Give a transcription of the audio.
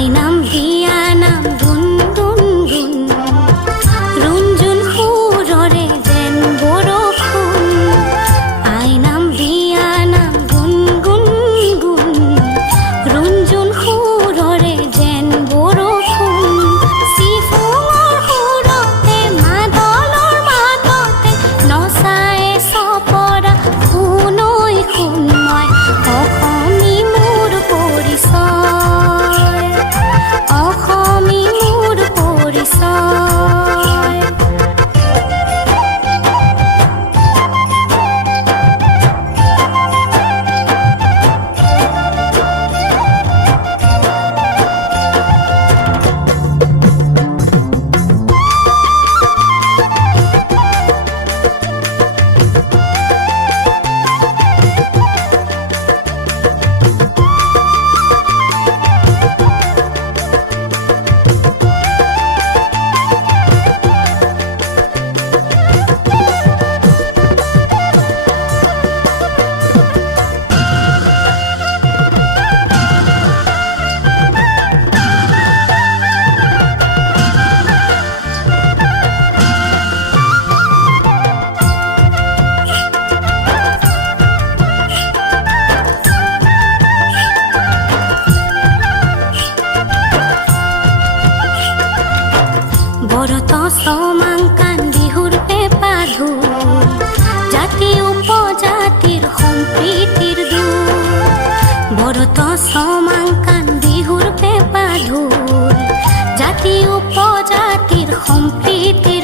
আইনাম বিয়ানাম গুণ গুণ গুণ ৰুণজুণ সুৰৰে যেন বৰষুণ আইনাম বিয়ানাম গুণ গুণ গুণ ৰুণজুণ সুৰৰে যেন বৰষুণ চিফুঙৰ সুৰতে মাদলৰ মাততে নচাই চপৰা শুনৈ শুন মই অসমী মোৰ পৰিচয় অসমী মোৰ পৰিচয় বৰত চমাংকান বিহুৰ পেপা ঢোল জাতি উপজাতিৰ সম্প্ৰীতিৰ দোল বৰত চমাংকান বিহুৰ পেপা ঢোল জাতি উপজাতিৰ সম্প্ৰীতিৰ